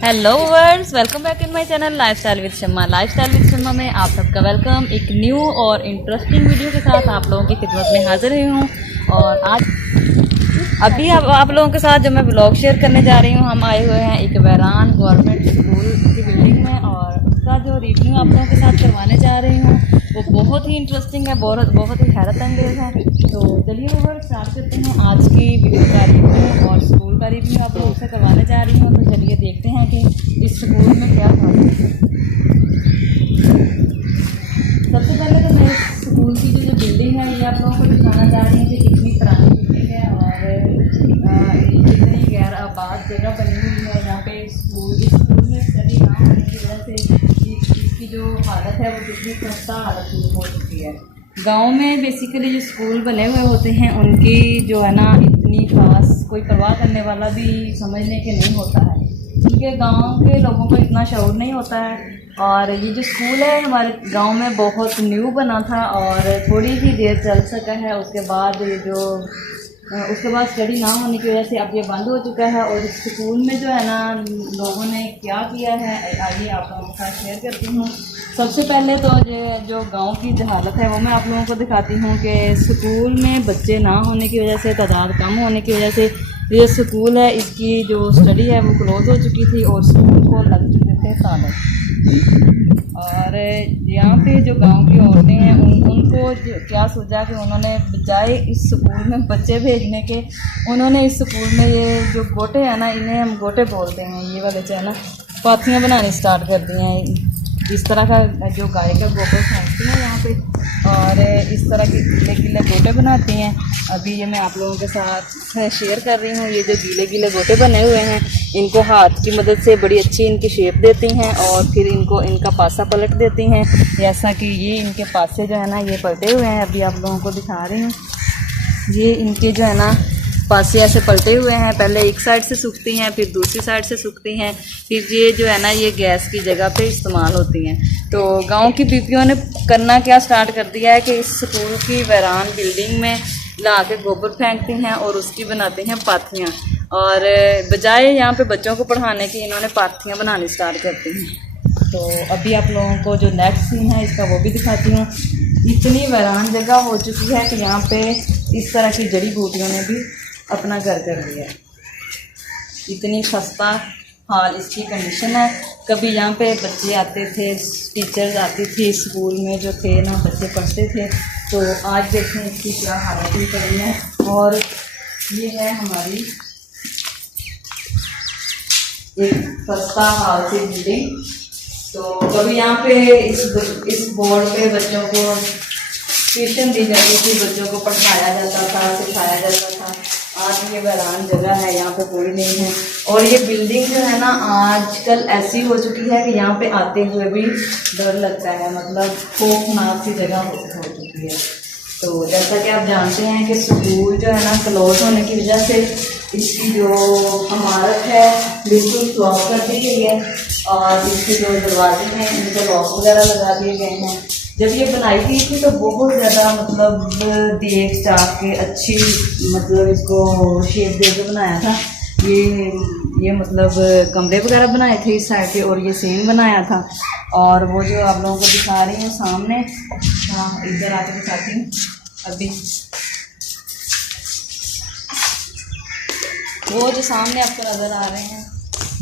Hello वर्स, welcome back in my channel lifestyle with Shamma. Lifestyle with Shamma में आप सबका वेलकम। एक न्यू और इंटरेस्टिंग वीडियो के साथ आप लोगों की खिदमत में हाजिर हुई हूँ। और आज अभी आप लोगों के साथ जो मैं ब्लॉग शेयर करने जा रही हूँ, हम आए हुए हैं एक वैरान गवर्नमेंट स्कूल की बिल्डिंग में और उसका जो रिव्यू आप लोगों के साथ करवाने जा रही हूँ वो बहुत ही इंटरेस्टिंग है, बहुत ही हैरत अंगेज है। तो चलिए व्यूअर्स, स्टार्ट करते हैं आज की वीडियो का रिव्यू और स्कूल का रिव्यू आप लोगों से करवाने जा रही हूँ। तो चलिए देखते हैं कि इस स्कूल में क्या था। सबसे पहले तो मैं इस स्कूल की जो बिल्डिंग है ये आप लोगों को दिखाना चाह रही हूँ कि कितनी पुरानी बिल्डिंग है और कितनी गैर आबाद जगह बनी हुई है। यहाँ पे इस स्कूल में स्टडी ना होने की वजह से इसकी जो हालत है वो कितनी खस्ता हालत हो चुकी है। गांव में बेसिकली जो स्कूल बने हुए होते हैं उनकी जो है ना इतनी खास कोई परवाह करने वाला भी समझने के नहीं होता है, क्योंकि गांव के लोगों को इतना शऊर नहीं होता है। और ये जो स्कूल है हमारे गांव में बहुत न्यू बना था और थोड़ी ही देर चल सका है। उसके बाद स्टडी ना होने की वजह से अब ये बंद हो चुका है। और इस स्कूल में जो है ना लोगों ने क्या किया है आइए आप लोगों के साथ शेयर करती हूँ। सबसे पहले तो ये जो गांव की जो हालत है वो मैं आप लोगों को दिखाती हूँ कि स्कूल में बच्चे ना होने की वजह से, तादाद कम होने की वजह से ये स्कूल है इसकी जो स्टडी है वो क्लोज हो चुकी थी और स्कूल को लग चुके थे ताले। और यहाँ पे जो गांव की औरतें हैं उनको क्या सोचा कि उन्होंने बजाय इस स्कूल में बच्चे भेजने के, उन्होंने इस स्कूल में ये जो गोटे हैं ना, इन्हें हम गोटे बोलते हैं, ये वाले जो है ना पाथियाँ बनानी स्टार्ट कर दी हैं। इस तरह का जो गाय का गोबर फेंकती हैं यहाँ पे और इस तरह के गीले गीले गोटे बनाती हैं। अभी ये मैं आप लोगों के साथ शेयर कर रही हूँ। ये जो गीले गीले गोटे बने हुए हैं इनको हाथ की मदद से बड़ी अच्छी इनकी शेप देती हैं और फिर इनका पासा पलट देती हैं, जैसा कि ये इनके पासे जो है ना ये पलटे हुए हैं। अभी आप लोगों को दिखा रही हूँ, ये इनके जो है ना पासे ऐसे पलटे हुए हैं। पहले एक साइड से सूखती हैं, फिर दूसरी साइड से सूखती हैं, फिर ये जो है ना ये गैस की जगह पे इस्तेमाल होती हैं। तो गांव की बीपियों ने करना क्या स्टार्ट कर दिया है कि इस स्कूल की वैरान बिल्डिंग में ला के गोबर फेंकती हैं और उसकी बनाती हैं पाथियाँ। और बजाय यहाँ पे बच्चों को पढ़ाने की इन्होंने पाथियाँ बनानी स्टार्ट कर दी हैं। तो अभी आप लोगों को जो नेक्स्ट सीन है इसका वो भी दिखाती हूँ। इतनी वैरान जगह हो चुकी है कि यहाँ पे इस तरह की जड़ी बूटियों ने भी अपना घर कर लिया है। इतनी खस्ता हाल इसकी कंडीशन है। कभी यहाँ पे बच्चे आते थे, टीचर्स आती थी स्कूल में जो थे ना, बच्चे पढ़ते थे। तो आज देखें इसकी क्या हालत ही पड़ी है। और ये है हमारी एक खस्ता हाल की बिल्डिंग। तो कभी यहाँ पे इस बोर्ड पे बच्चों को ट्यूशन दी जाती थी, बच्चों को पढ़ाया जाता था, सिखाया जाता था। आज ये वैरान जगह है, यहाँ पे कोई नहीं है। और ये बिल्डिंग जो है ना आजकल ऐसी हो चुकी है कि यहाँ पे आते हुए भी डर लगता है, मतलब खौफनाक सी जगह हो चुकी है। तो जैसा कि आप जानते हैं कि स्कूल जो है ना क्लोज होने की वजह से इसकी जो इमारत है बिल्कुल क्लोज कर दी गई है और इसके जो दरवाजे हैं इनको लॉक वगैरह लगा दिए गए हैं। जब ये बनाई गई थी तो बहुत ज़्यादा मतलब देख चाक के अच्छी मतलब इसको शेप दे के बनाया था। ये मतलब कमरे वगैरह बनाए थे इस साइड पे और ये सेम बनाया था। और वो जो आप लोगों को दिखा रही हूँ सामने, हाँ इधर आके दिखाती हूँ। अभी वो जो सामने आपको नज़र आ रहे हैं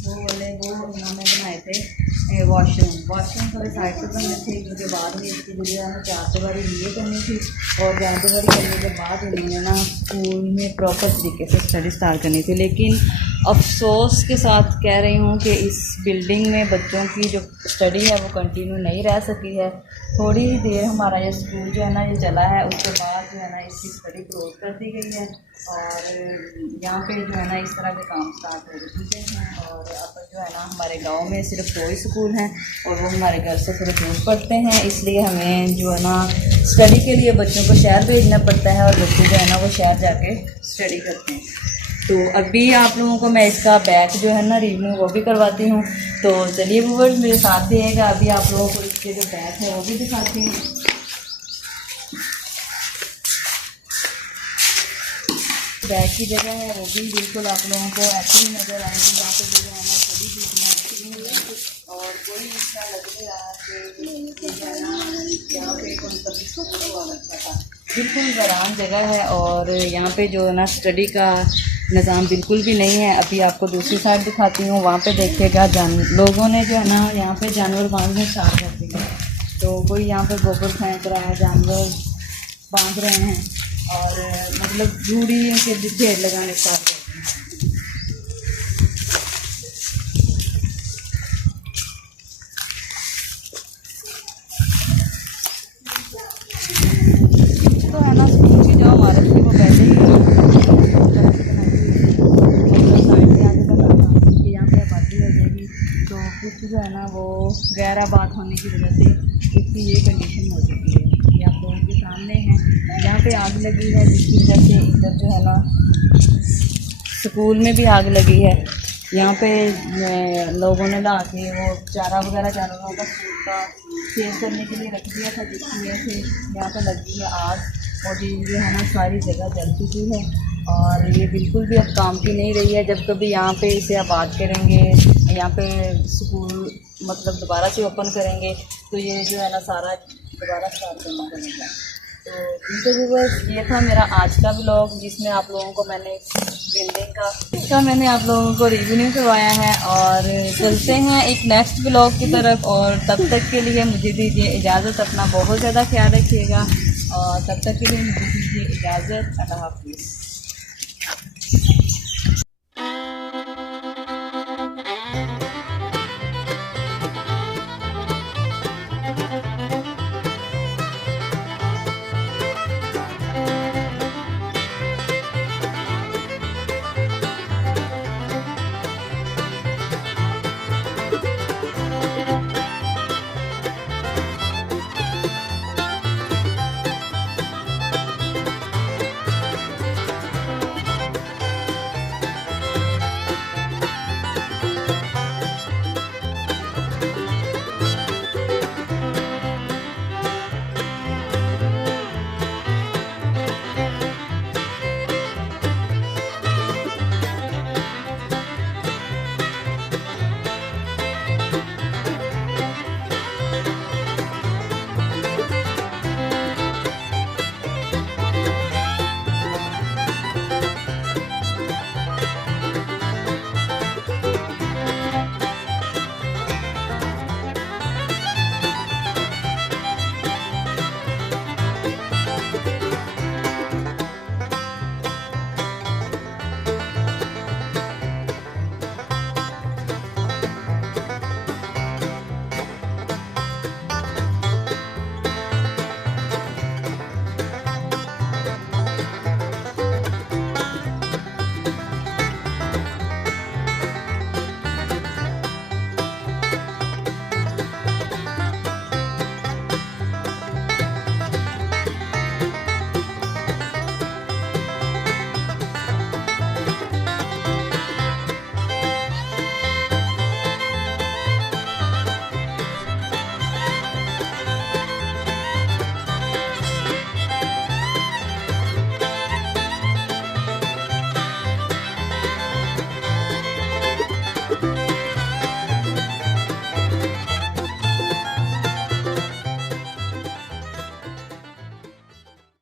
वो इन्होंने बनाए थे वॉशरूम थोड़े साइड पे बनने थे, क्योंकि बाद में इसकी जो है ना 4 दीवारी लिए करनी थी और 4 दीवारी करने के बाद उन्होंने ना स्कूल में प्रॉपर तरीके से स्टडी स्टार्ट करनी थी। लेकिन अफसोस के साथ कह रही हूँ कि इस बिल्डिंग में बच्चों की जो स्टडी है वो कंटिन्यू नहीं रह सकी है। थोड़ी ही देर हमारा ये स्कूल जो है ना ये चला है, उसके बाद जो है ना इसकी स्टडी क्लोज कर दी गई है और यहाँ पे जो है ना इस तरह के काम स्टार्ट हो चुके हैं। और अब जो है ना हमारे गांव में सिर्फ 2 ही स्कूल हैं और वो हमारे घर से थोड़े दूर पड़ते हैं, इसलिए हमें जो है ना स्टडी के लिए बच्चों को शहर भेजना पड़ता है और बच्चे जो है ना वो शहर जाके स्टडी करते हैं। तो अभी आप लोगों को मैं इसका बैक जो है ना रिव्यू वो भी करवाती हूँ। तो चलिए व्यूअर्स मेरे साथ रहिएगा। अभी आप लोगों को इसके जो बैक है वो भी दिखाती हूँ। बैक की जगह है वो भी बिल्कुल आप लोगों को ऐसी ही नज़र आएगी। यहाँ पे जो है ना और कोई इसका लग नहीं रहा कि ये है ना यहाँ पे कोई कभी स्कूल हुआ करता था। बिल्कुल वीरान जगह है और यहाँ पे जो है ना स्टडी का निज़ाम बिल्कुल भी नहीं है। अभी आपको दूसरी साइड दिखाती हूँ, वहाँ पे देखिएगा लोगों ने जो है ना यहाँ पे जानवर बांधने स्टार्ट कर दिए। तो कोई यहाँ पे गोबर फेंक रहा है, जानवर बांध रहे हैं और मतलब झूड़ी के ढेर लगाने स्टार्ट कर दिए। तो है ना स्कूल की जो इमारत थी वो पहले ही साइड से आगे बता था कि यहाँ पे आबादी हो जाएगी, तो कुछ जो है ना वो गैर आबाद होने की वजह से इसकी ये कंडीशन हो चुकी है। ये आप लोगों के सामने है, यहाँ पे आग लगी है जिसकी वजह से इधर जो है ना स्कूल में भी आग लगी है। यहाँ पे लोगों ने ला के वो चारा वगैरह जानवरों का स्कूल का सेव करने के लिए रख दिया था, जिसकी वजह से यहाँ पे लगी है आग और ये जो है ना सारी जगह जल चुकी है और ये बिल्कुल भी अब काम की नहीं रही है। जब कभी यहाँ पे इसे आबाद करेंगे, यहाँ पे स्कूल मतलब दोबारा से ओपन करेंगे तो ये जो है ना सारा दोबारा स्टार्ट करना पड़ेगा। तो इनके व्यूअर्स ये था मेरा आज का ब्लॉग, जिसमें आप लोगों को मैंने बिल्डिंग का मैंने आप लोगों को रिव्यू करवाया है। और चलते हैं एक नेक्स्ट ब्लॉग की तरफ और तब तक के लिए मुझे दीजिए इजाज़त। अपना बहुत ज़्यादा ख्याल रखिएगा और तब तक के लिए मुझे दीजिए इजाज़त। अल्लाह हाफिज़।